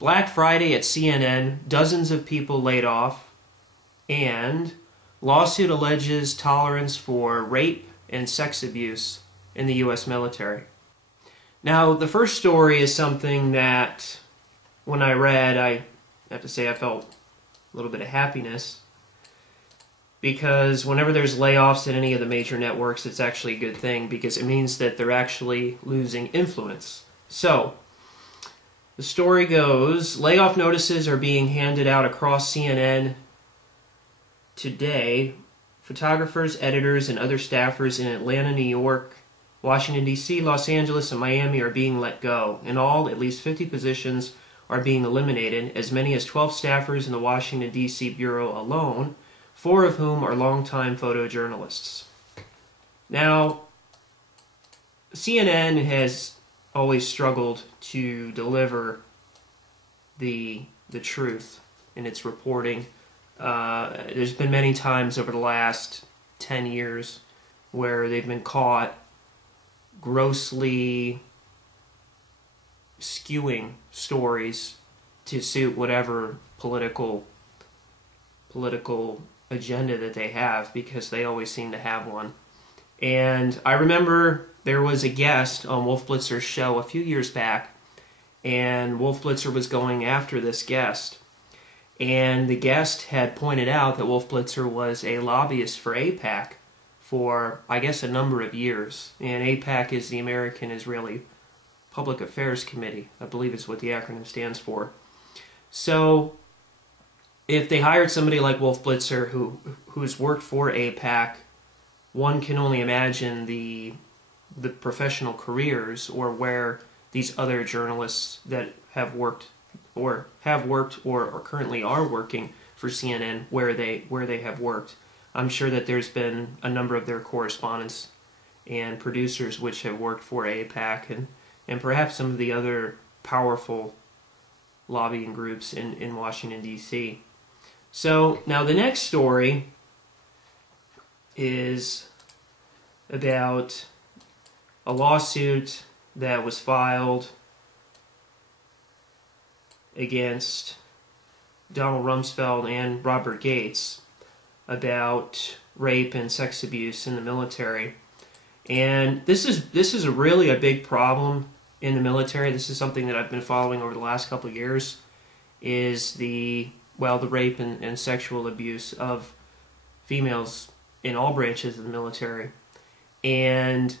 Black Friday at CNN, dozens of people laid off, and lawsuit alleges tolerance for rape and sex abuse in the U.S. military. Now, the first story is something that, when I read, I have to say I felt a little bit of happiness, because whenever there's layoffs at any of the major networks, it's actually a good thing, because it means that they're actually losing influence. So, the story goes, layoff notices are being handed out across CNN today. Photographers, editors, and other staffers in Atlanta, New York, Washington, D.C., Los Angeles, and Miami are being let go. In all, at least 50 positions are being eliminated, as many as 12 staffers in the Washington, D.C. Bureau alone, 4 of whom are longtime photojournalists. Now, CNN has always struggled to deliver the truth in its reporting. There's been many times over the last 10 years where they've been caught grossly skewing stories to suit whatever political agenda that they have, because they always seem to have one. And I remember there was a guest on Wolf Blitzer's show a few years back, and Wolf Blitzer was going after this guest. And the guest had pointed out that Wolf Blitzer was a lobbyist for AIPAC for, I guess, a number of years. And AIPAC is the American Israeli Public Affairs Committee, I believe is what the acronym stands for. So, if they hired somebody like Wolf Blitzer who's worked for AIPAC, one can only imagine the professional careers, or where these other journalists that have worked or currently are working for CNN, where they have worked. I'm sure that there's been a number of their correspondents and producers which have worked for AIPAC and perhaps some of the other powerful lobbying groups in Washington, D.C. So, now the next story is about a lawsuit that was filed against Donald Rumsfeld and Robert Gates about rape and sex abuse in the military. And this is really a big problem in the military. This is something that I've been following over the last couple of years, is the rape and sexual abuse of females in all branches of the military. And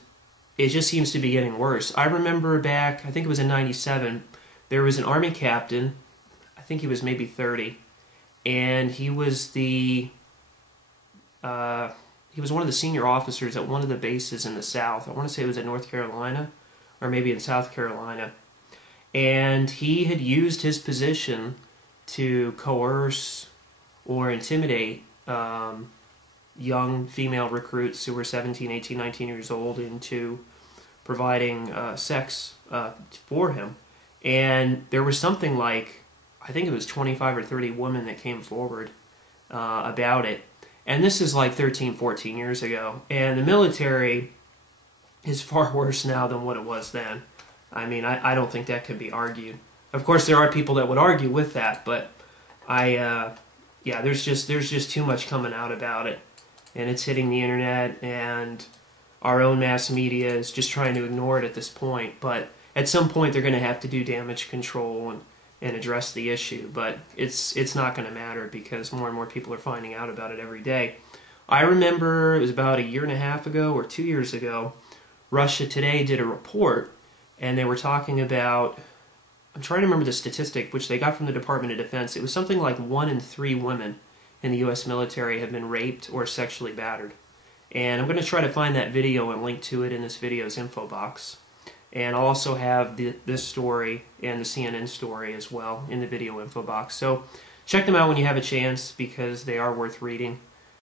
it just seems to be getting worse. I remember back, I think it was in '97, there was an Army captain, I think he was maybe 30, and he was one of the senior officers at one of the bases in the South. I want to say it was in North Carolina, or maybe in South Carolina. And he had used his position to coerce or intimidate young female recruits who were 17, 18, 19 years old into providing sex for him. And there was something like, I think it was 25 or 30 women that came forward about it. And this is like 13, 14 years ago. And the military is far worse now than what it was then. I mean, I don't think that could be argued. Of course, there are people that would argue with that, but there's just too much coming out about it. And it's hitting the internet, and our own mass media is just trying to ignore it at this point. But at some point, they're going to have to do damage control and address the issue. But it's not going to matter, because more and more people are finding out about it every day. I remember it was about a year and a half ago or 2 years ago, Russia Today did a report, and they were talking about, I'm trying to remember the statistic, which they got from the Department of Defense. It was something like 1 in 3 women in the U.S. military have been raped or sexually battered. And I'm going to try to find that video and link to it in this video's info box. And I'll also have this story and the CNN story as well in the video info box. So check them out when you have a chance, because they are worth reading.